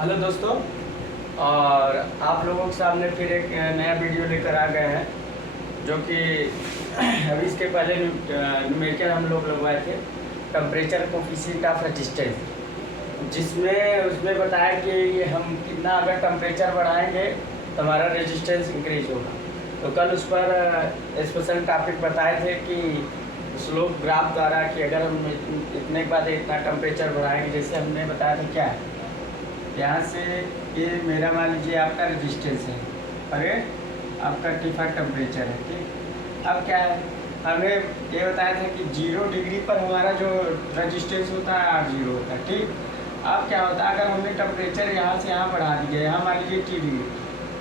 Hello दोस्तों, और आप लोगों के सामने फिर एक नया वीडियो लेकर आ गए हैं, जो कि अभी इसके पहले न्यूमेरिकल हम लोग लगवाए थे, टेम्परेचर कोफिशिएंट ऑफ रेजिस्टेंस, जिसमें उसमें बताया कि हम कितना अगर टेम्परेचर बढ़ाएंगे तो हमारा रेजिस्टेंस इंक्रीज होगा। तो कल उस पर स्पेशल टॉपिक बताए थे कि स्लोप ग्राफ द्वारा कि अगर हम इतने के बाद इतना टेम्परेचर बढ़ाएंगे, जैसे हमने बताया था क्या है, यहाँ से ये मेरा मान लीजिए आपका रेजिस्टेंस है और ये आपका टिफा टेम्परेचर है। ठीक, अब क्या है, हमें ये बताया था कि 0 डिग्री पर हमारा जो रेजिस्टेंस होता है R0 होता है। ठीक, अब क्या होता है, अगर हमने टेम्परेचर यहाँ से यहाँ बढ़ा दिया, यहाँ मान लीजिए T डिग्री,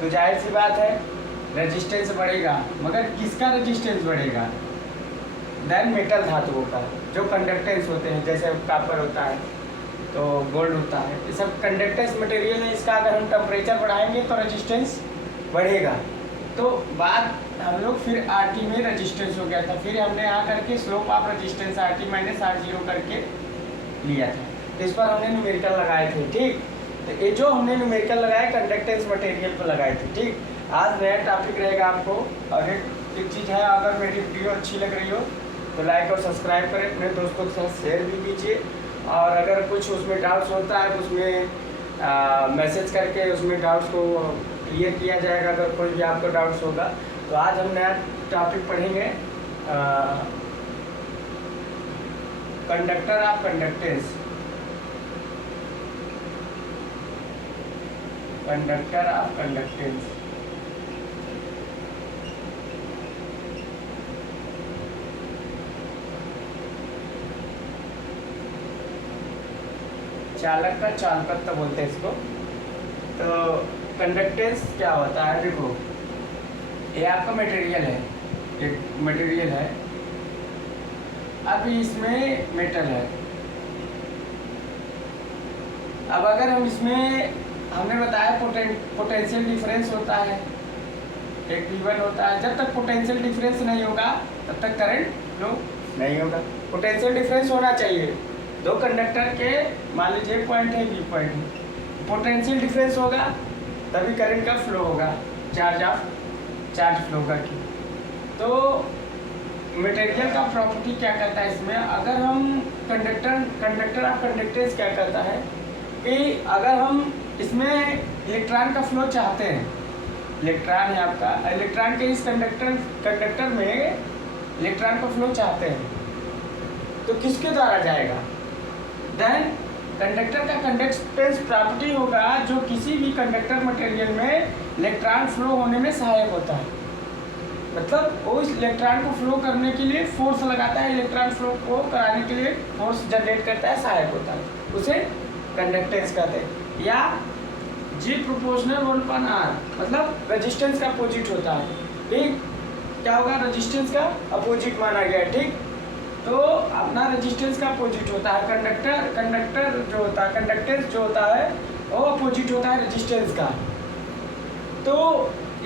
तो जाहिर सी बात है रेजिस्टेंस बढ़ेगा, मगर किसका रेजिस्टेंस बढ़ेगा? देन मेटल धातुओं का जो कंडक्टेंस होते हैं, जैसे कॉपर होता है तो गोल्ड होता है, ये सब कंडक्टेंस मटेरियल है। इसका अगर हम टेम्परेचर बढ़ाएंगे तो रेजिस्टेंस बढ़ेगा। तो बात हम लोग फिर RT में रेजिस्टेंस हो गया था, फिर हमने यहाँ करके slope of resistance RT minus R0 करके लिया था। इस पर हमने न्यूमेरिकल लगाए थे। ठीक, तो ये जो हमने न्यूमेरिकल लगाए कंडक्टेंस मटेरियल पर लगाए थे। ठीक, आज नया टॉपिक रहेगा आपको। और एक चीज़ है, अगर मेरी वीडियो अच्छी लग रही हो तो लाइक और सब्सक्राइब करें, अपने दोस्तों के साथ शेयर भी कीजिए, और अगर कुछ उसमें डाउट्स होता है तो उसमें मैसेज करके उसमें डाउट्स को क्लियर किया जाएगा, अगर कोई भी आपको डाउट्स होगा। तो आज हम नया टॉपिक पढ़ेंगे, conductor of conductance. Conductor of conductance, चालक का चालकत्व बोलते हैं इसको। तो कंडक्टेंस क्या होता है, देखो ये आपका मटेरियल है, एक मटेरियल है, अब इसमें मेटल है। अब अगर हम इसमें, हमने बताया पोटेंशियल डिफरेंस होता है, एक V1 होता है। जब तक पोटेंशियल डिफरेंस नहीं होगा तब तक करंट फ्लो नहीं होगा। पोटेंशियल डिफरेंस होना चाहिए, दो कंडक्टर के मान लीजिए पॉइंट है, बी पॉइंट है, पोटेंशियल डिफरेंस होगा तभी करंट का फ्लो होगा, चार्ज फ्लो करके। तो मटेरियल का प्रॉपर्टी क्या करता है इसमें, अगर हम कंडक्टर ऑफ कंडक्टेंस क्या करता है कि अगर हम इसमें इलेक्ट्रॉन का फ्लो चाहते हैं, इलेक्ट्रॉन है आपका, इलेक्ट्रॉन के इस कंडक्टर में इलेक्ट्रॉन का फ्लो चाहते हैं, तो किसके द्वारा जाएगा? देन कंडक्टर का कंडक्टेंस प्रॉपर्टी होगा जो किसी भी कंडक्टर मटेरियल में इलेक्ट्रॉन फ्लो होने में सहायक होता है। मतलब वो इस इलेक्ट्रॉन को फ्लो करने के लिए फोर्स लगाता है, इलेक्ट्रॉन फ्लो को कराने के लिए फोर्स जनरेट करता है, सहायक होता है, उसे कंडक्टेंस कहते हैं। या G प्रोपोर्शनल 1/R, मतलब रेजिस्टेंस का अपोजिट होता है। ठीक, क्या होगा, रेजिस्टेंस का अपोजिट माना गया है। ठीक, तो अपना रेजिस्टेंस का अपोजिट होता है, कंडक्टर जो होता है, कंडक्टेंस जो होता है वो अपोजिट होता है रेजिस्टेंस का। तो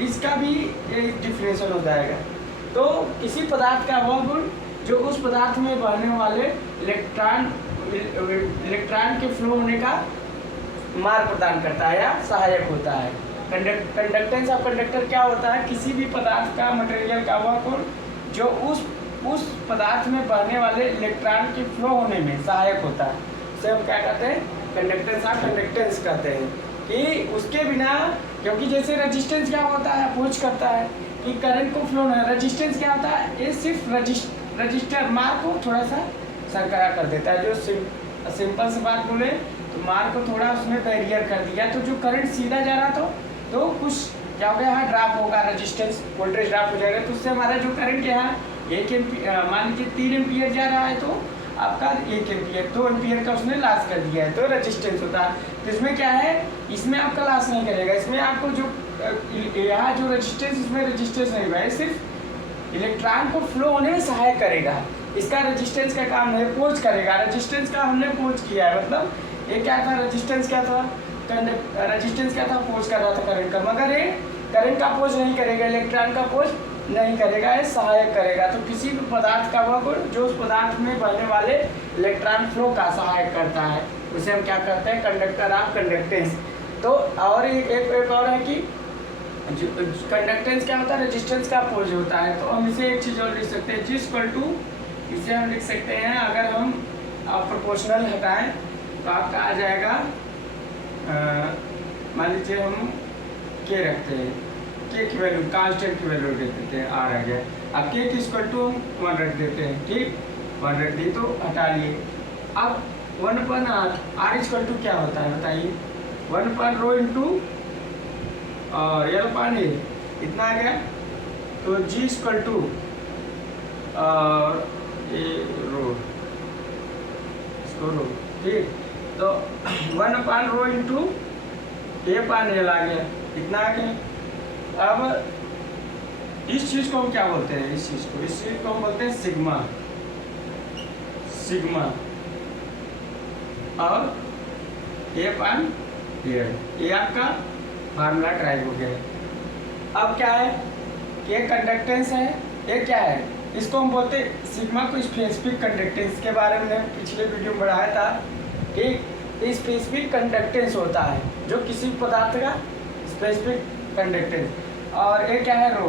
इसका भी एक डिफरेंशियल हो जाएगा। तो किसी पदार्थ का वह गुण जो उस पदार्थ में बहने वाले इलेक्ट्रॉन के फ्लो होने का मार्ग प्रदान करता है या सहायक होता है। कंडक्टेंस ऑफ कंडक्टर क्या होता है, किसी भी पदार्थ का, मटेरियल का वह गुण जो उस पदार्थ में बहने वाले इलेक्ट्रॉन के फ्लो होने में सहायक होता है, उसे हम क्या कहते हैं, कंडक्टेंस ऑफ कंडक्टेंस कहते हैं। कि उसके बिना, क्योंकि जैसे रेजिस्टेंस क्या होता है, अपोज करता है कि करंट को फ्लो नहीं, रेजिस्टेंस क्या होता है, ये सिर्फ रजिस्टर मार्ग को थोड़ा सा सरकरा कर देता है। जो सिंपल से बात बोले तो मार्ग को थोड़ा उसमें बैरियर कर दिया, तो जो करंट सीधा जा रहा था तो कुछ क्या हो गया, यहाँ ड्रॉप होगा, रेजिस्टेंस वोल्टेज ड्रॉप हो जाएगा, तो उससे हमारा जो करंट यहाँ 1 एम्पियर, मान लीजिए 3 एम्पियर जा रहा है, तो आपका 1 एम्पियर, 2 एम्पियर का उसने लॉस कर दिया है, तो रेजिस्टेंस होता है। तो इसमें क्या है, इसमें आपका लॉस नहीं करेगा, इसमें आपको जो यहाँ जो रेजिस्टेंस, इसमें रेजिस्टेंस नहीं हुआ है, सिर्फ इलेक्ट्रॉन को फ्लो होने में सहायक करेगा। इसका रेजिस्टेंस का काम नहीं, पोज करेगा। रेजिस्टेंस का हमने पोज किया है, मतलब ये क्या था, रेजिस्टेंस क्या था, रेजिस्टेंस क्या था, पोज कर रहा था करंट का, मगर ये करंट का पोज नहीं करेगा, इलेक्ट्रॉन का पोज नहीं करेगा, ये सहायक करेगा। तो किसी भी पदार्थ का वह गुण जो उस पदार्थ में बहने वाले इलेक्ट्रॉन फ्लो का सहायक करता है, उसे हम क्या कहते हैं, कंडक्टर ऑफ कंडक्टेंस। तो और एक और है कि कंडक्टेंस क्या होता है, रेजिस्टेंस का अपोज होता है। तो हम इसे एक चीज़ और लिख सकते हैं, जिस इक्वल टू, इसे हम लिख सकते हैं, अगर हम प्रोपोर्शनल हटाएं तो आपका आ जाएगा, मान लीजिए हम के रखते हैं, के की वैल्यू कांस्टेंट की वैल्यू दे देते हैं, आर आ गया। अब के की इक्वल टू 1 रख देते हैं, ठीक, 1 रख दी तो हटा लिए। अब 1/r, आर इक्वल टू क्या होता है बताइए, 1/ρ इंटू और यल पान ए, इतना आ गया। तो जी इक्वल टू ए रो, इसको रो, ठीक, तो 1/ρ इंटू ए पान एल आ गया, इतना आ गया। अब इस चीज को हम क्या बोलते हैं, इस चीज को हम बोलते हैं सिग्मा, सिग्मा, और ए पान एल, ये आपका फार्मूला ड्राइव हो गया। अब क्या है, ये कंडक्टेंस है, ये क्या है, इसको हम बोलते हैं सिग्मा को स्पेसिफिक कंडक्टेंस के बारे में पिछले वीडियो में बढ़ाया था, ठीक। स्पेसिफिक कंडक्टेंस होता है जो किसी पदार्थ का स्पेसिफिक कंडक्टेंस, और ये क्या है, रो,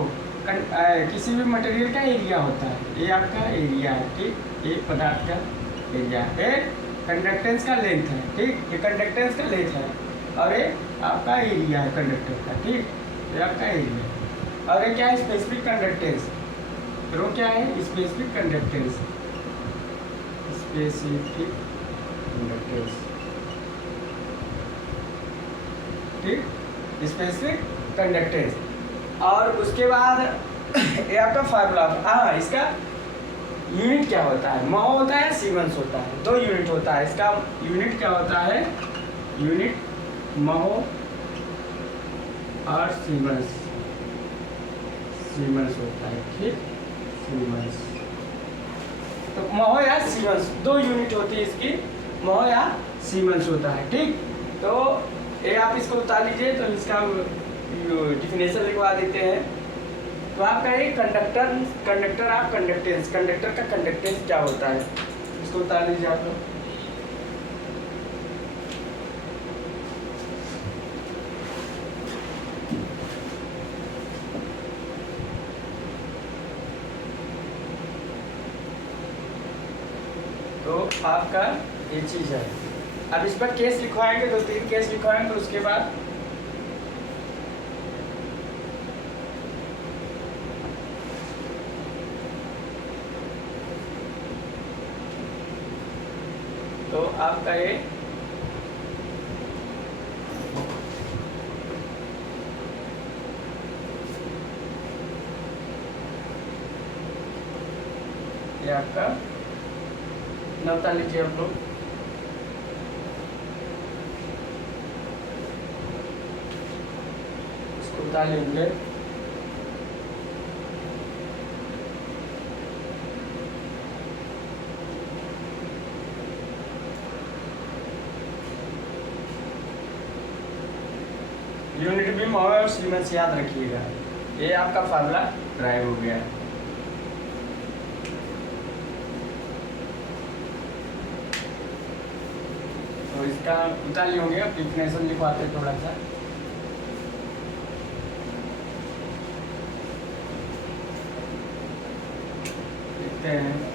किसी भी मटेरियल का एरिया होता है, ये आपका एरिया है, ठीक, ये पदार्थ का एरिया है, कंडक्टेंस का लेंथ है, ठीक, ये कंडक्टेंस का लेंथ है, और ये आपका एरिया है कंडक्टर का, ठीक, ये आपका एरिया। और ये क्या है, स्पेसिफिक कंडक्टेंस, रो क्या है, स्पेसिफिक कंडक्टेंस, स्पेसिफिक कंडक्टेंस, ठीक, स्पेसिफिक कंडक्टेंस। और उसके बाद ये आपका फार्मूला, हाँ, इसका यूनिट क्या होता है, महो होता है, सीमेंस होता है, 2 यूनिट होता है। इसका यूनिट क्या होता है, यूनिट महो और सीमेंस, सीमेंस होता है, ठीक, सीमेंस। तो महो या सीमेंस 2 यूनिट होती है इसकी, महो या सीमेंस होता है, ठीक। तो ये आप इसको उतार लीजिए, तो इसका डिफिनेशन लिखवा देते हैं। तो आपका ये कंडक्टर आप कंडक्टेंस, कंडक्टर का कंडक्टेंस क्या होता है, इसको उतार लीजिए आप लोग। तो आपका ये चीज है। अब इस पर केस लिखवाएंगे, 2-3 केस लिखवाएंगे, तो उसके बाद तो आपका ये आपका नवता लीजिए आप लोग। इसको उतार लेंगे। यूनिट भी महो और सीमेंस याद रखिएगा। ये आपका फार्मूला ड्राइव हो गया है। तो इसका उतार लिए होंगे, अब डिफिनेशन लिखवाते थोड़ा सा। लिखते हैं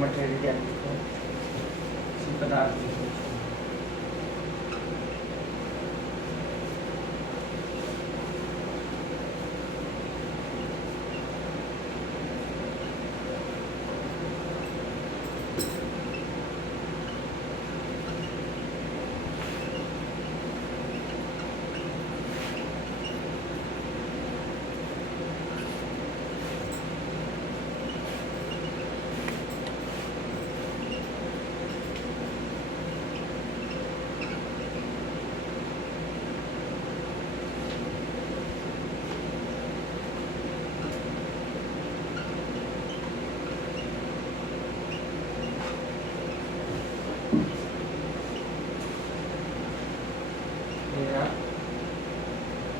मटेरियल पदार्थ।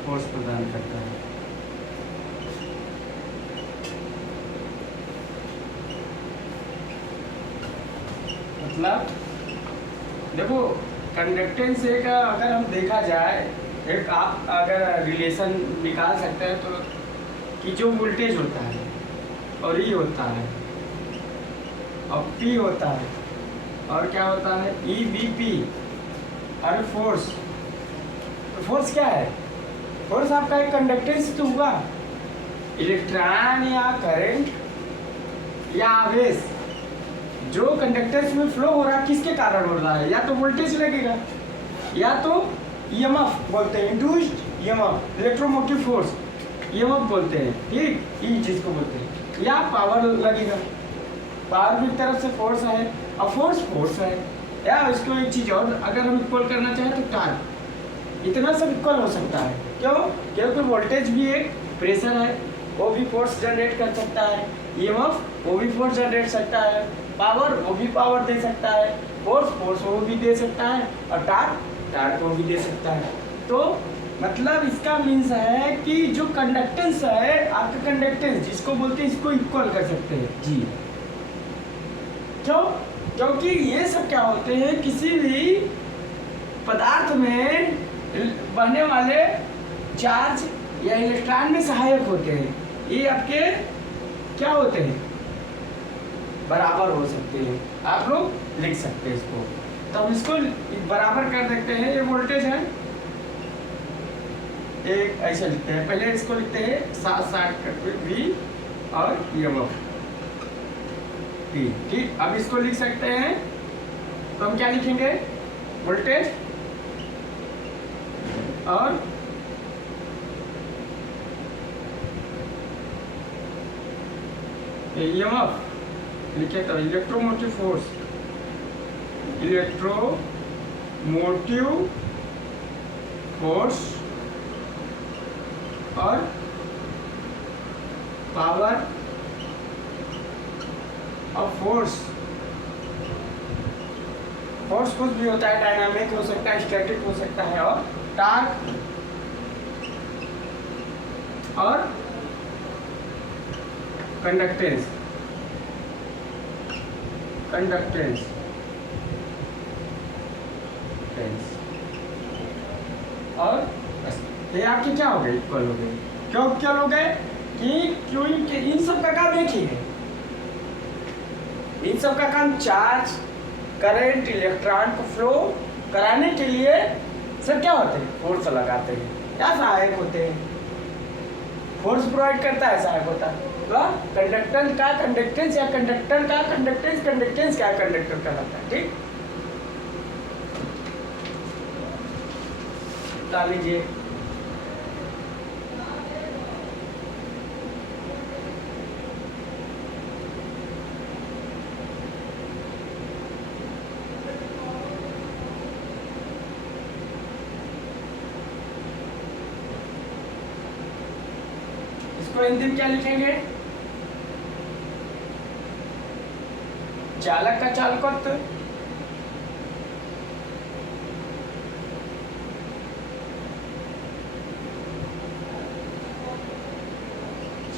फोर्स प्रदान करता है। मतलब देखो कंडक्टेंस एक अगर हम देखा जाए, एक आप अगर रिलेशन निकाल सकते हैं तो कि जो वोल्टेज होता है और ई होता है और पी होता है और क्या होता है ई बी पी और फोर्स। तो फोर्स क्या है? फोर्स आपका एक कंडक्टेंस तो हुआ, इलेक्ट्रॉन या करंट या आवेश जो कंडक्टेंस में फ्लो हो रहा है किसके कारण हो रहा है? या तो वोल्टेज लगेगा या तो ईएमएफ बोलते हैं, induced EMF, electromotive force EMF बोलते हैं, ठीक, ई जिसको बोलते हैं, या पावर लगेगा। पावर भी एक तरफ से फोर्स है और फोर्स है। या इसको एक चीज़ और अगर हम इक्वल करना चाहें तो टार्क, इतना सब इक्वल हो सकता है। क्यों? क्योंकि वोल्टेज भी एक प्रेशर है, वो भी फोर्स जनरेट कर सकता है, ईएमएफ वो भी फोर्स जनरेट सकता है, पावर वो भी पावर दे सकता है, फोर्स वो भी दे सकता है और टार्क वो भी दे सकता है। तो मतलब इसका मीन्स है कि जो कंडक्टेंस है आपका, कंडक्टेंस जिसको बोलते हैं इसको इक्वल कर सकते हैं जी। क्यों? क्योंकि ये सब क्या होते हैं, किसी भी पदार्थ में बहने वाले चार्ज या इलेक्ट्रॉन में सहायक होते हैं। ये आपके क्या होते हैं? बराबर हो सकते हैं। आप लोग लिख सकते हैं इसको, तो हम इसको बराबर कर देते हैं। ये वोल्टेज है, एक ऐसे लिखते हैं, पहले इसको लिखते हैं 60 वी और ईएमएफ, ठीक। अब इसको लिख सकते हैं तो हम क्या लिखेंगे? वोल्टेज और ईएमएफ लिखे तो इलेक्ट्रोमोटिव फोर्स, और पावर और फोर्स कुछ भी होता है, डायनामिक हो सकता है, स्टैटिक हो सकता है, और टार्क और कंडक्टेंस और ये आपके क्या हो गए? इक्वल हो गए। क्यों इक्वल हो गए? कि इन सब का काम एक ही है। इन सब का काम चार्ज, करंट, इलेक्ट्रॉन को फ्लो कराने के लिए सब क्या होते हैं? फोर्स लगाते हैं या सहायक होते हैं। फोर्स प्रोवाइड करता है, सहायक होता है। तो कंडक्टेंस का कंडक्टेंस या कंडक्टर का कंडक्टेंस क्या कंडक्टर कहलाता है, ठीक। बता लीजिए। इसको हिंदी में क्या लिखेंगे? चालक का चालकत्व,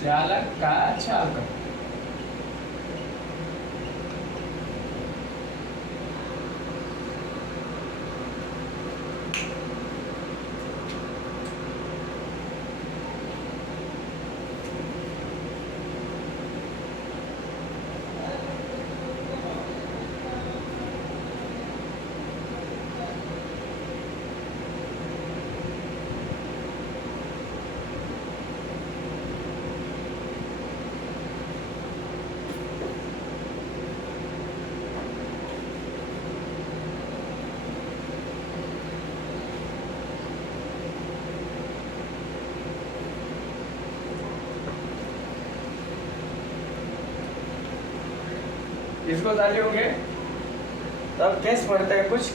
चालक का चालकत्व। इसको डाले होंगे तब केस पढ़ते हैं, कुछ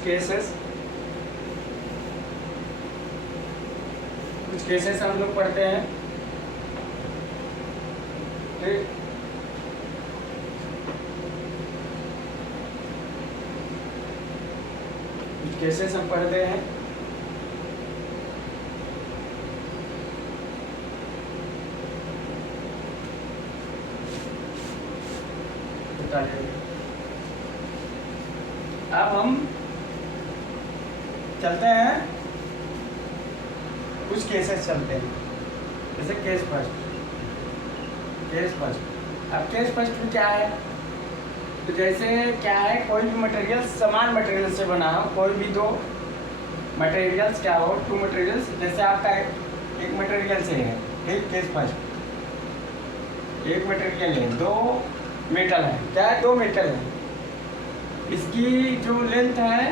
केसेस हम लोग पढ़ते हैं, ठीक। कुछ केसेस हम पढ़ते हैं। अब हम चलते हैं, कुछ केसेस चलते हैं, जैसे केस फर्स्ट। अब केस फर्स्ट में क्या है, तो जैसे क्या है, कोई भी मटेरियल समान मटेरियल से बना हो, कोई भी दो मटेरियल्स क्या हो, टू मटेरियल्स, जैसे आपका एक मटेरियल से है, ठीक, केस फर्स्ट, एक मटेरियल है, दो मेटल है, क्या है, दो मेटल है, इसकी जो लेंथ है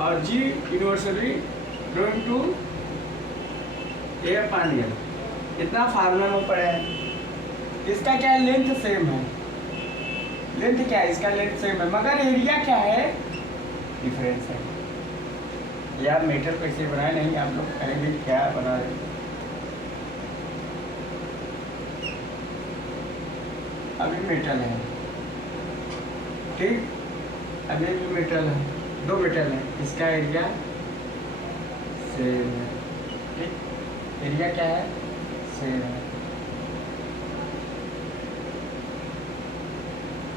और जी यूनिवर्सली ड्रॉइंग टू एयर पानियल, इतना फार्मूला में पड़ा है। इसका क्या है, लेंथ सेम है, लेंथ क्या है, इसका लेंथ सेम है, मगर एरिया क्या है, डिफरेंस है। यार मेटल कैसे बनाए, नहीं आप लोग कहेंगे क्या बना रहे, अभी मेटल है, ठीक, अभी भी मेटल है, दो मेटल है, इसका एरिया सेम है, ठीक, एरिया क्या है, सेम है,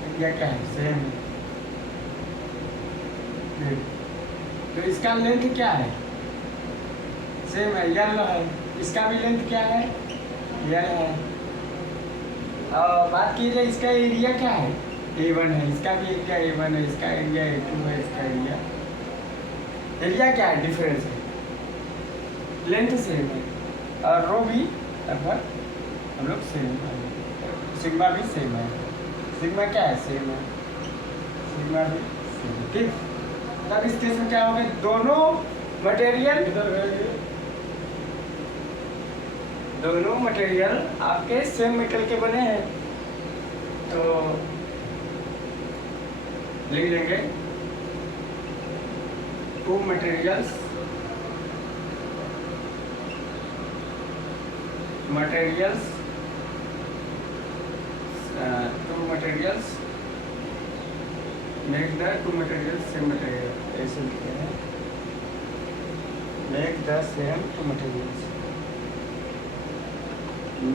एरिया क्या है, सेम है, ठीक, तो इसका लेंथ क्या है, सेम है, यल है, इसका भी लेंथ क्या है, यल है। और बात की जाए इसका एरिया क्या है, A1 है, इसका भी एरिया A1 है, इसका एरिया A2 है, इसका एरिया क्या है, डिफरेंस है, लेंथ सेम है, और रो भी लगभग हम लोग सेम है, सिग्मा भी सेम है, सिग्मा क्या है, सेम है, सिग्मा भी सेम है, ठीक। तब इस केस में क्या होगा, दोनों मटेरियल आपके सेम मेटल के बने हैं, तो लिख लेंगे two materials make the two materials same material, ऐसे लिखते हैं, make the same two materials,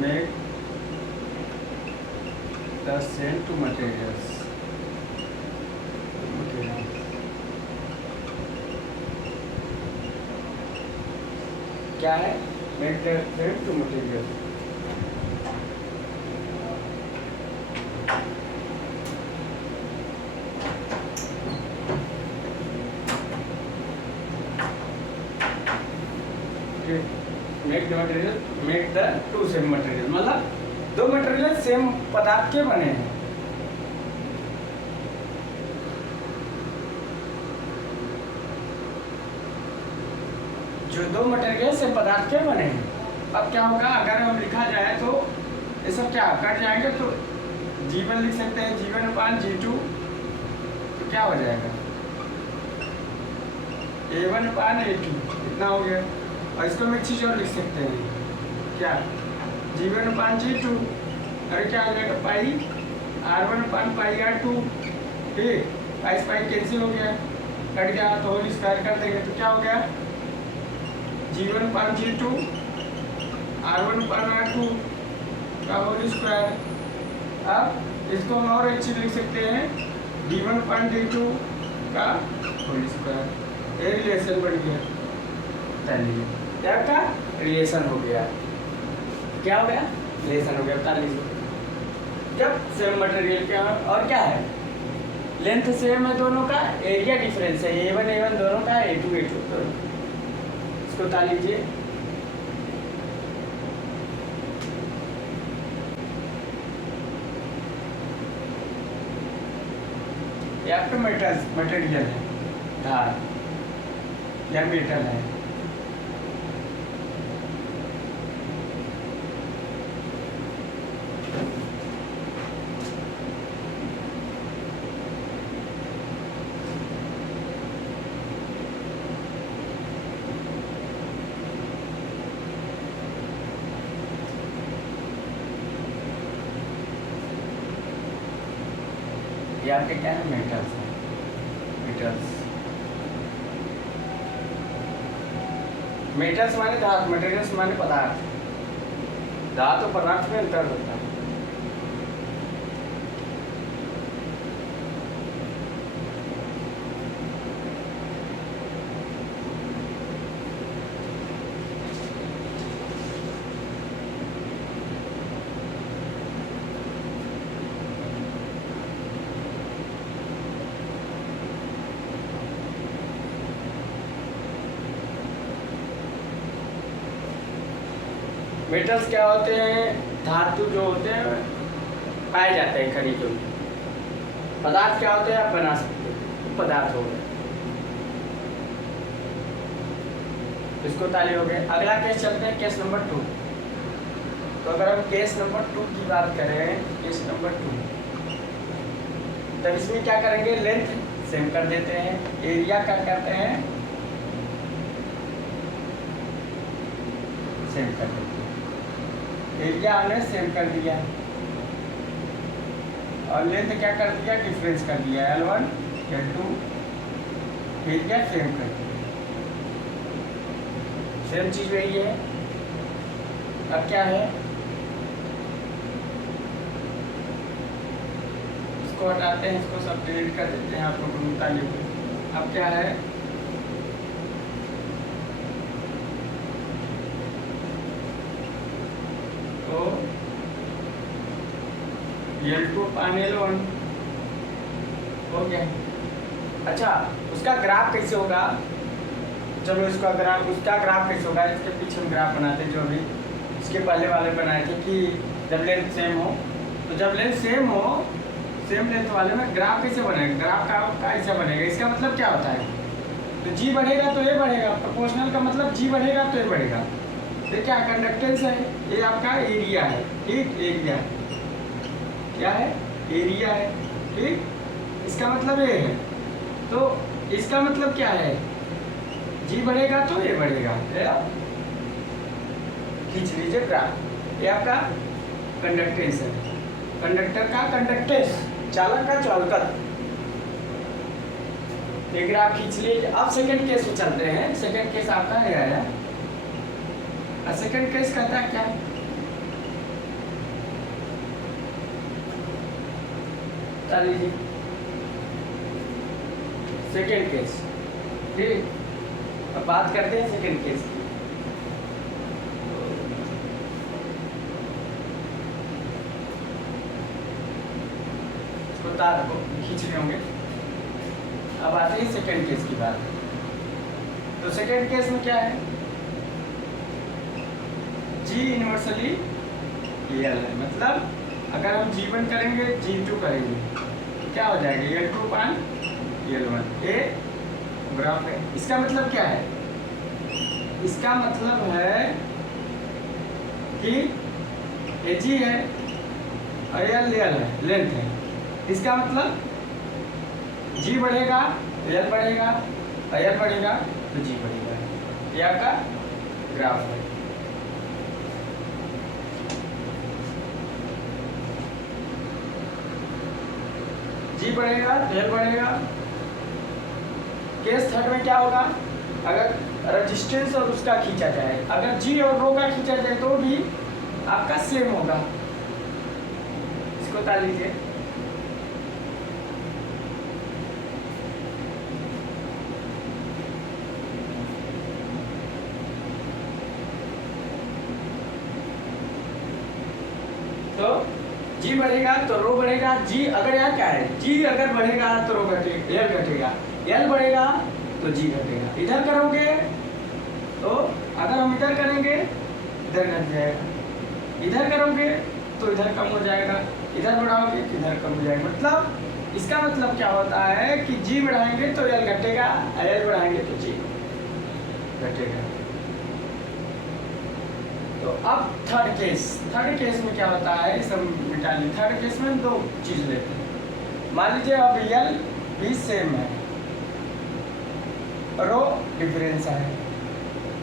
make the same two materials, क्या है, make the same two materials, make the two same material, मतलब दो मटेरियल सेम पदार्थ के बने हैं, जो दो मटेरियल सेम पदार्थ के बने हैं। अब क्या होगा, अगर हम लिखा जाए तो ये सब क्या कट जाएंगे, तो G1 लिख सकते हैं, G1 अपान G2, तो क्या हो जाएगा, A1 अपान A2, इतना हो गया। और इसको हम एक चीज़ और लिख सकते हैं, क्या, G1 अपान G2, अरे क्या हो जाएगा, पाई R1 अपान पाई R2, ठीक, पाई से पाई कैंसिल हो गया, कट गया, तो होल स्क्वायर कर देंगे, तो क्या हो गया, G1 अपान G2 R1 अपान R2 का होल स्क्वायर। अब इसको हम और एक चीज़ लिख सकते हैं, D1 अपान D2 का होल स्क्वायर, ये रिलेशन बन गया, चलिए क्या का रिलेशन हो गया, क्या हो गया, रिलेशन हो गया, बता लीजिए। जब सेम मटेरियल क्या, और क्या है, लेंथ सेम है दोनों का, एरिया डिफरेंस है, A1 दोनों का, A2 दोनों, इसको बता लीजिए। ये आपका मटेरियल है, धार या मेटल है, ये आपके क्या है, मेटल्स हैं, मेटल्स माने धातु, मटेरियल्स माने पदार्थ, धातु पदार्थ में अंतर होता है। मेटल्स क्या होते हैं? धातु जो होते हैं पाए जाते हैं खनिजों में। पदार्थ क्या होते हैं? आप बना सकते हो, पदार्थ हो गए। इसको ताली हो गए। अगला केस चलते हैं, केस नंबर 2। तो अगर हम केस नंबर 2 की बात करें, केस नंबर 2, तब इसमें क्या करेंगे? लेंथ सेम कर देते हैं, एरिया क्या करते हैं? सेम कर देते हैं। एरिया हमने सेम कर दिया और लेंथ क्या कर दिया? डिफरेंस कर दिया, L1 L2, एरिया सेम कर दिया। सेम चीज वही है। अब क्या है? इसको हटाते हैं, इसको सब डिलीट कर देते हैं, आप लोग को मुताबिक। अब क्या है? तो L2 अपान L1 हो गया। अच्छा, उसका ग्राफ कैसे होगा? चलो उसका ग्राफ कैसे होगा? इसके पीछे हम ग्राफ बनाते हैं, जो अभी इसके पहले वाले बनाए थे कि जब लेंथ सेम हो, तो जब लेंथ सेम हो, सेम लेंथ वाले में ग्राफ कैसे बनेगा? ग्राफ का ऐसा बनेगा। इसका मतलब क्या होता है? तो जी बढ़ेगा तो ये बढ़ेगा, प्रोपोर्शनल का मतलब जी बढ़ेगा तो ये बढ़ेगा। ये क्या कंडक्टेंस है? ये आपका एरिया है, ठीक? एरिया क्या है? एरिया है, ठीक? इसका मतलब ये है। तो इसका मतलब क्या है? जी बढ़ेगा तो ये बढ़ेगा। खींच लीजिए ग्राफ। ये आपका कंडक्टेंस है, कंडक्टर का कंडक्टेंस, चालक का चालकत। ये ग्राफ खींच लीजिए। अब सेकंड केस में चलते हैं। सेकंड केस आपका है आया। सेकंड केस कहता है क्या? चलिए सेकंड केस, ठीक। अब बात करते हैं सेकंड केस की। इसको तार को खींच रहे होंगे। अब आते हैं सेकंड केस की बात। तो सेकंड केस में क्या है? जी इनवर्सली एल है, मतलब अगर हम G1 करेंगे, G2 करेंगे, तो क्या हो जाएगा? L2 अपान L1। ये ग्राफ है। इसका मतलब क्या है? इसका मतलब है कि ये G है और L है, लेंथ है। इसका मतलब G बढ़ेगा तो L बढ़ेगा और L बढ़ेगा तो G बढ़ेगा। ये आपका ग्राफ है। G बढ़ेगा तो L बढ़ेगा। केस थर्ड में क्या होगा? अगर रेजिस्टेंस और उसका खींचा जाए, अगर G और रो का खींचा जाए तो भी आपका सेम होगा। इसको बता लीजिए। तो G बढ़ेगा तो रो बढ़ेगा। G अगर यहाँ क्या है? G अगर बढ़ेगा तो रो घटेगा, L घटेगा। L बढ़ेगा तो G घटेगा। इधर करोगे तो अगर हम इधर करेंगे इधर घट जाएगा, इधर करोगे तो इधर कम हो जाएगा, इधर बढ़ाओगे तो इधर कम हो जाएगा। मतलब इसका मतलब क्या होता है कि G बढ़ाएंगे तो L घटेगा, L बढ़ाएंगे तो G घटेगा। तो अब थर्ड केस में क्या होता है? सब मिटा ली। थर्ड केस में दो चीज लेते हैं। मान लीजिए अब L भी सेम है, रो डिफरेंस है,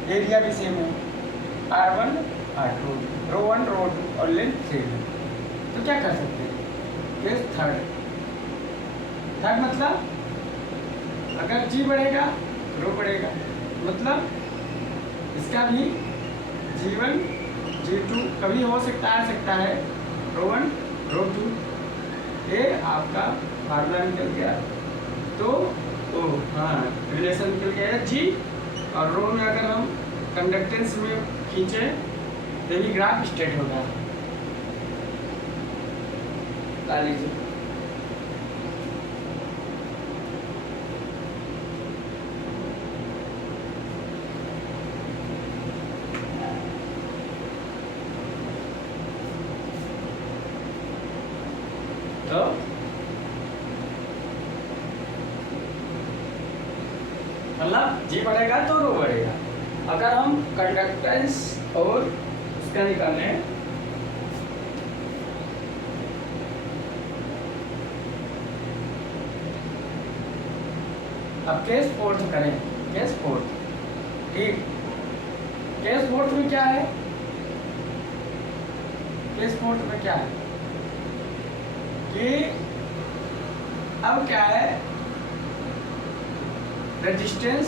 एरिया भी सेम है, R1 R2, रो 1 रो 2 और लेंथ सेम है। तो क्या कर सकते हैं? केस थर्ड मतलब अगर G बढ़ेगा रो बढ़ेगा, मतलब इसका भी G1 G2 कभी हो सकता है रो 1 रो 2। ये आपका फार्मूला निकल गया। तो हाँ, रिलेशन निकल गया है। G और रो में अगर हम कंडक्टेंस में खींचे तो भी ग्राफ स्ट्रेट होगा। ला लीजिए। तो मतलब जी बढ़ेगा तो रो बढ़ेगा। अगर हम कंडक्टेंस और इसका निकालें, अब केस फोर्थ करें, केस फोर्थ, ठीक। केस फोर्थ में क्या है, केस फोर्थ में क्या है कि अब क्या है, रेजिस्टेंस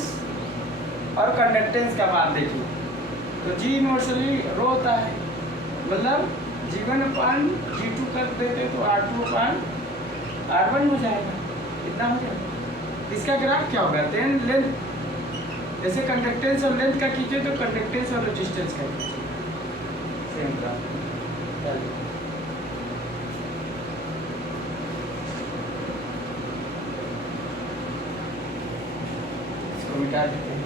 और कंडक्टेंस का बात देखिए, तो जी यूनिवर्सली रो होता है, मतलब G1/G2 कर देते तो R2/R1 हो जाएगा, इतना हो जाएगा। इसका ग्राफ क्या होगा, देन लेंथ, जैसे कंडक्टेंस और लेंथ का कीजिए तो कंडक्टेंस और रेजिस्टेंस का कीजिए, सेम ग्राफ। इसको मिटा देते हैं।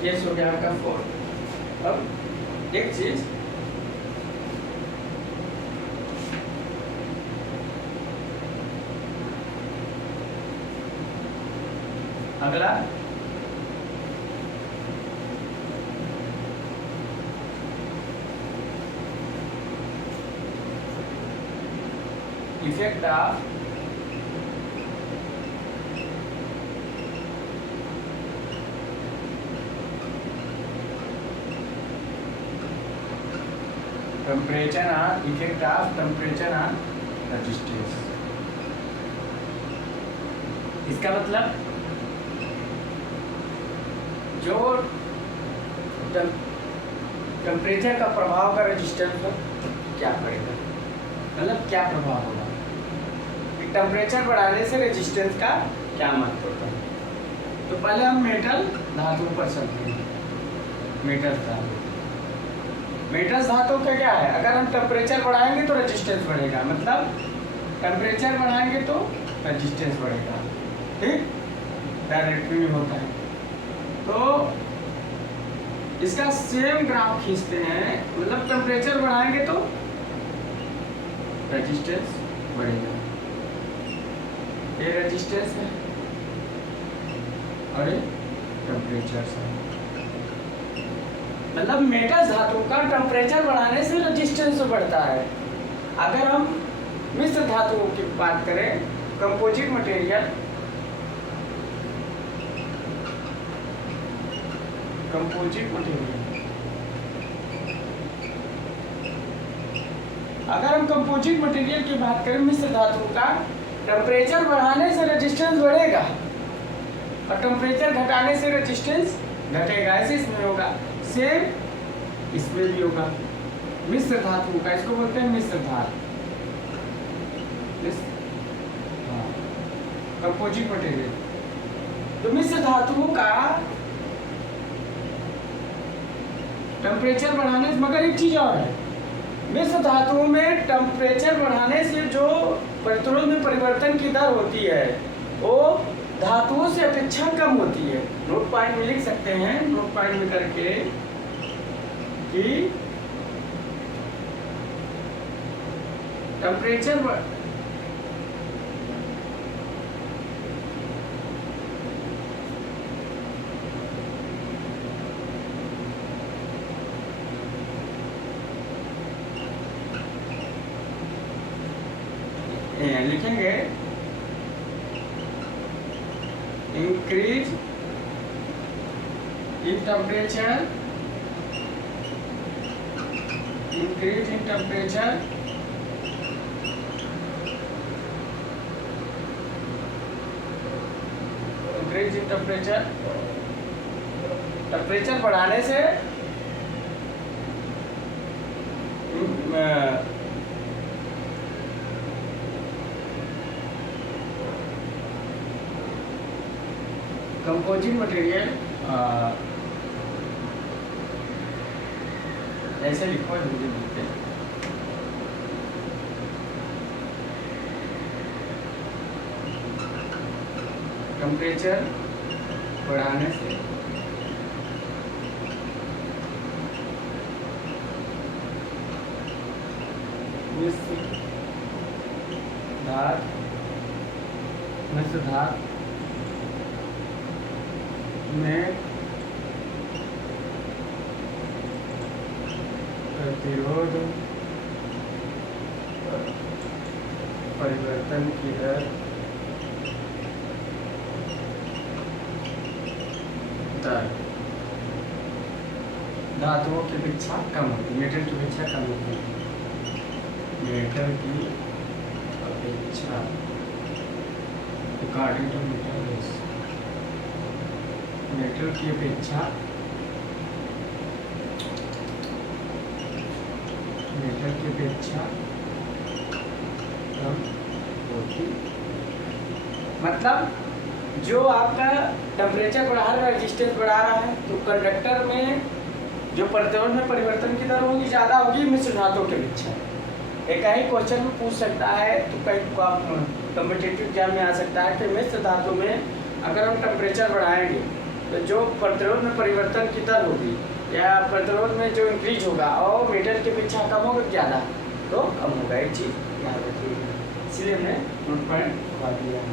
ये हो गया आपका 4। अब एक चीज, अगला effect of temperature on effect of temperature on resistance. इसका मतलब जो टेम्परेचर का प्रभाव का रेजिस्टेंस पर क्या पड़ेगा, मतलब क्या प्रभाव होगा, टेम्परेचर बढ़ाने से रेजिस्टेंस का क्या महत्व होता है। तो पहले हम मेटल धातु पर चलते हैं। मेटल धातु, मेटल धातु का क्या है, अगर हम टेम्परेचर बढ़ाएंगे तो रेजिस्टेंस बढ़ेगा, मतलब टेम्परेचर बढ़ाएंगे तो रेजिस्टेंस बढ़ेगा, ठीक, डायरेक्टली में होता है। तो इसका सेम ग्राफ खींचते हैं, मतलब टेम्परेचर बढ़ाएंगे तो रेजिस्टेंस बढ़ेगा, ये रेजिस्टेंस है और ये टेम्परेचर है, मतलब मेटल धातु का टेम्परेचर बढ़ाने से रेजिस्टेंस बढ़ता है। अगर हम मिश्र धातुओं की बात करें, कंपोजिट मटेरियल, कंपोजिट मटेरियल, अगर हम कंपोजिट मटेरियल की बात करें, मिश्र धातु का टेम्परेचर बढ़ाने से रेजिस्टेंस बढ़ेगा और टेम्परेचर घटाने से रेजिस्टेंस घटेगा, ऐसे इसमें होगा, सेम इसमें भी होगा। मिश्र धातु का, इसको बोलते हैं मिश्र धातु, कंपोजिट मटेरियल। तो मिश्र धातुओं का टेम्परेचर बढ़ाने, मगर एक चीज और है, मिश्र धातुओं में टेम्परेचर बढ़ाने से जो प्रतिरोध में परिवर्तन की दर होती है वो धातुओं से अपेक्षा कम होती है। नोट पॉइंट में लिख सकते हैं, नोट पॉइंट में करके कि टेम्परेचर लिखेंगे increase in temperature, increase in temperature increase in temperature, temperature बढ़ाने से कंपोजिट मटेरियल ऐसे लिखो हिंदी लिखते हैं। टेम्परेचर बढ़ाने से मिश्र धातु में प्रतिरोध परिवर्तन की दर धातुओं की अपेक्षा कम होती है, मेटल की अपेक्षा कम होती है। मेटल की अपेक्षा अकॉर्डिंग टू मेटल, मेटल की अपेक्षा कम होती, मतलब जो आपका टेम्परेचर बढ़ा रहा है, रेजिस्टेंस बढ़ा रहा है, तो कंडक्टर में जो प्रतिरोध में परिवर्तन की दर होगी ज़्यादा होगी मिश्र धातुओं के अपेक्षा। एक ही क्वेश्चन में पूछ सकता है, तो कई कॉम्पिटिटिव एग्जाम में आ सकता है कि मिश्र धातु में अगर हम टेम्परेचर बढ़ाएंगे तो जो प्रतिरोध में परिवर्तन की दर होगी या प्रतिरोध में जो इंक्रीज होगा और मेटल की अपेक्षा कम होगा ज़्यादा, तो कम होगा। एक चीज़ याद रखिएगा, इसलिए हमने नोट पॉइंट लगा दिया है।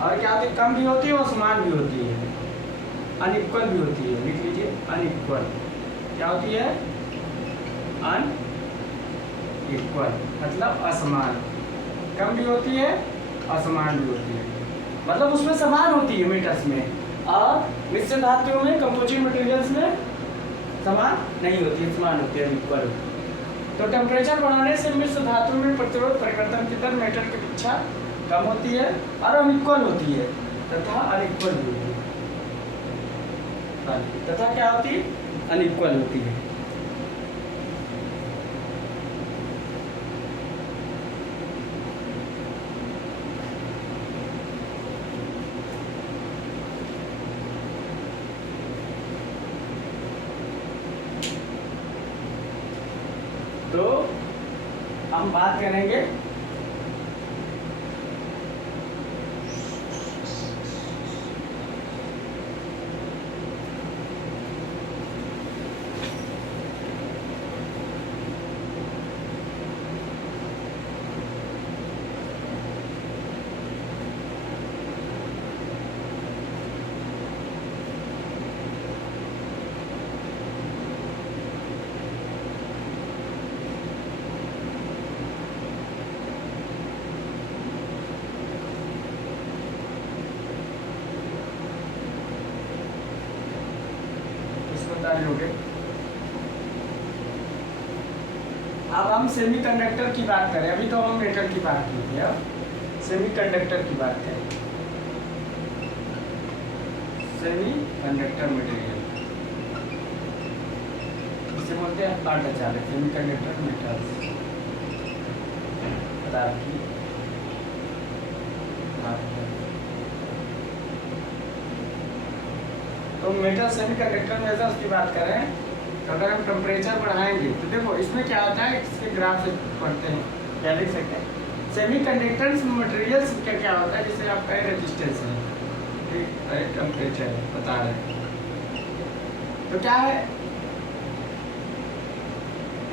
और क्या होती है, कम भी होती है और समान भी होती है, अनइक्वल भी होती है। लिख लीजिए अनइक्वल, क्या होती है, अनइक्वल मतलब असमान। कम भी होती है, असमान भी होती है, मतलब उसमें समान होती है मीटर्स में, और मिश्र धातुओं में, कंपोजिट मटेरियल्स में समान नहीं होती है, समान होती है, अनइक्वल। तो टेम्परेचर बढ़ाने से मिश्र धातु में प्रतिरोध परिवर्तन की दर मेटल की अपेक्षा कम होती है और अनइक्वल होती है तथा अनइक्वल होती है, तथा क्या होती है, अनइक्वल होती है। तो हम बात करेंगे अब हम सेमीकंडक्टर की बात करें, अभी तो हम मेटल की बात की थी, अब सेमीकंडक्टर की बात करें। सेमीकंडक्टर मटेरियल इसे बोलते हैं अर्धचालक, सेमीकंडक्टर मेटल्स पदार्थ की बात करें। तो मेटल सेमीकंडक्टर मेजर्स की बात करें तो अगर हम टेम्परेचर बढ़ाएंगे तो देखो इसमें क्या होता है, इसके ग्राफ से पढ़ते हैं, क्या लिख सकते हैं, सेमीकंडक्टर्स मटेरियल्स क्या क्या होता है, जैसे आपका रेजिस्टेंस है, ठीक, टेम्परेचर बता रहे हैं, तो क्या है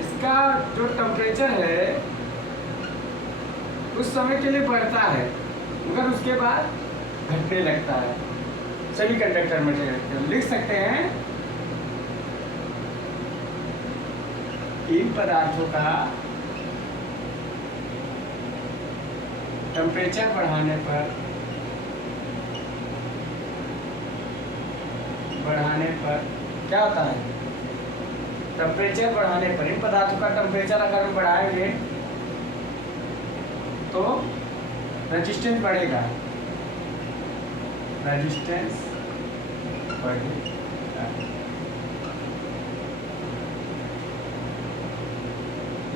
इसका जो टेम्परेचर है उस समय के लिए बढ़ता है मगर उसके बाद घटने लगता है। सेमीकंडक्टर मटेरियल लिख सकते हैं, इन पदार्थों का टेम्परेचर बढ़ाने पर क्या होता है, टेम्परेचर बढ़ाने पर इन पदार्थों का टेम्परेचर अगर हम बढ़ाएंगे तो रेजिस्टेंस बढ़ेगा, रेजिस्टेंस बढ़ेगा,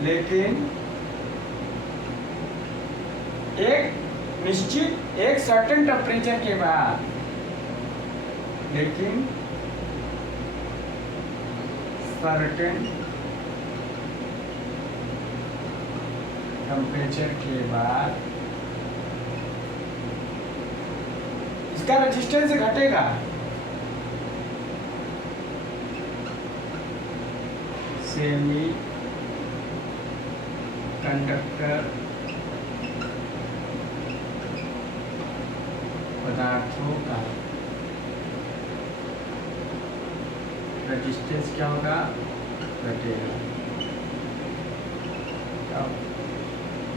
लेकिन एक निश्चित एक सर्टेन टेम्परेचर के बाद, लेकिन सर्टेन टेम्परेचर के बाद इसका रेजिस्टेंस घटेगा। सेमी कंडक्टर पदार्थों का रेजिस्टेंस क्या होगा, घटेगा।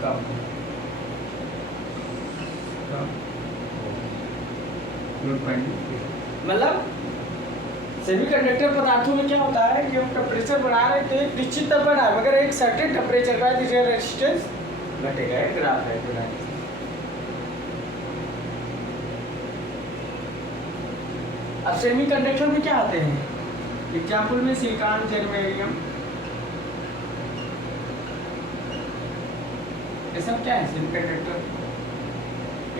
कब मतलब सेमीकंडक्टर पदार्थों में क्या होता है कि हम टेम्परेचर बढ़ा रहे थे एक निश्चित तक बढ़ा, मगर एक सर्टेन टेम्परेचर का इसका रेजिस्टेंस घटेगा। एक ग्राफ है पूरा। अब सेमीकंडक्टर में क्या आते हैं, एग्जाम्पल में सिलिकॉन, जर्मेनियम, ये सब क्या है semiconductor.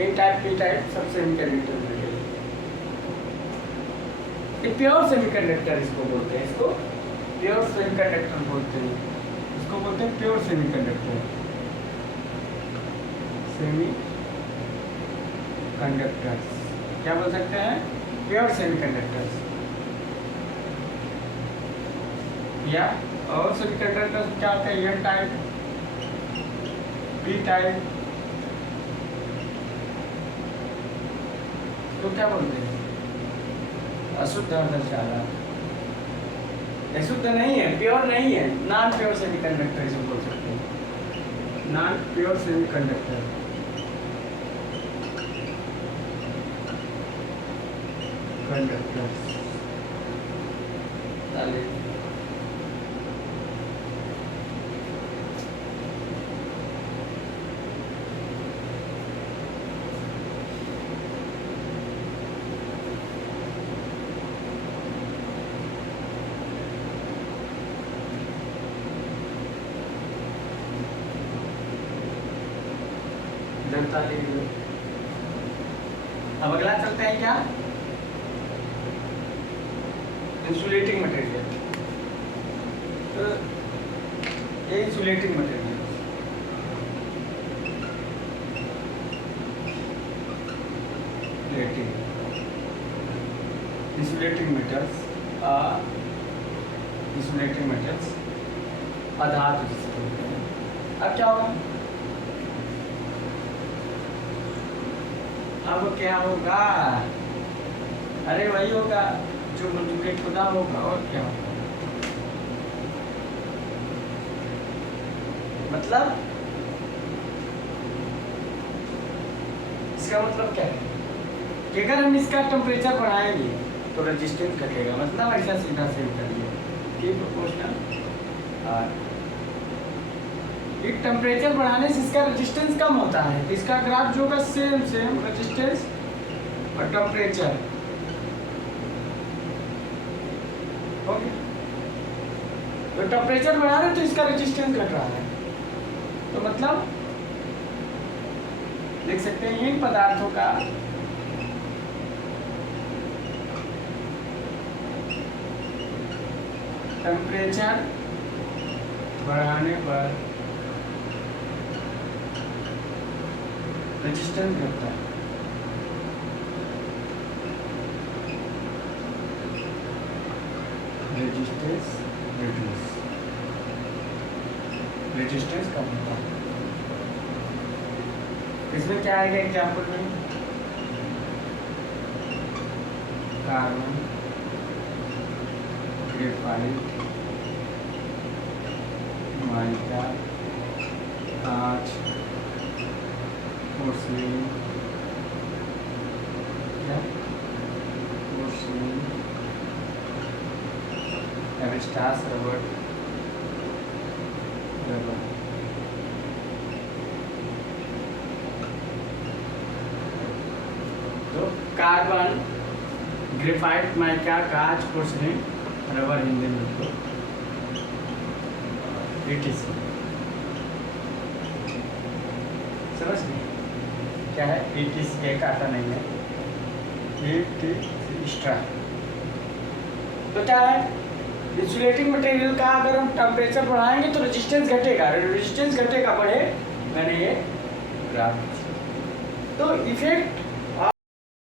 N type, P type, सब सेमीकंडक्टर में है। ये प्योर सेमीकंडक्टर इसको बोलते हैं, इसको प्योर सेमीकंडक्टर बोलते हैं, इसको बोलते हैं प्योर सेमीकंडक्टर। सेमी कंडक्टर्स क्या बोल सकते हैं, प्योर सेमीकंडक्टर्स। या और सेमीकंडक्टर्स क्या होते हैं, एन टाइप, पी टाइप, तो क्या बोलते हैं, अशुद्ध अर्धचालक। शुद्ध नहीं है, प्योर नहीं है, नॉन प्योर सेमीकंडक्टर इसको बोल सकते हैं, नॉन प्योर सेमीकंडक्टर। कंडक्टर्स अब अगला चलते हैं क्या, इंसुलेटिंग मटेरियल। तो ये insulating material, insulating metals, insulating metals अधातु जिसे बोलते हैं। अब क्या होगा, अब क्या होगा, अरे वही होगा जो मजदूरी खुदा होगा, और क्या होगा। मतलब इसका मतलब क्या है कि अगर हम इसका टेम्परेचर बढ़ाएंगे तो रेजिस्टेंस घटेगा, मतलब ऐसा सीधा सेम करिए कि प्रोपोर्शनल आर। एक टेम्परेचर बढ़ाने से इसका रेजिस्टेंस कम होता है, तो इसका ग्राफ जो होगा सेम रेजिस्टेंस और टेम्परेचर। ओके, तो टेम्परेचर बढ़ा रहे तो इसका रेजिस्टेंस घट रहा है, तो मतलब देख सकते हैं इन पदार्थों का टेम्परेचर बढ़ाने पर रेजिस्टेंस घटता है। रेजिस्टेंस रिड्यूस, रेजिस्टेंस कम होता है। इसमें क्या आएगा एग्जाम्पल में, कार्बन, ग्रेफाइट, माइका, कांच, पोर्सिलीन, एरिस्टास रबर, तो कार्बन, ग्रेफाइट, माइका, कांच, पोर्सिलीन, रबर हिंदी में तो ETC समझ गए। क्या है, ETC, एक आता नहीं है, ETC। तो क्या है, इंसुलेटिंग मटेरियल का अगर हम टेम्परेचर बढ़ाएंगे तो रेजिस्टेंस घटेगा, रेजिस्टेंस घटेगा बढ़े, मैंने ये ग्राफ। तो इफेक्ट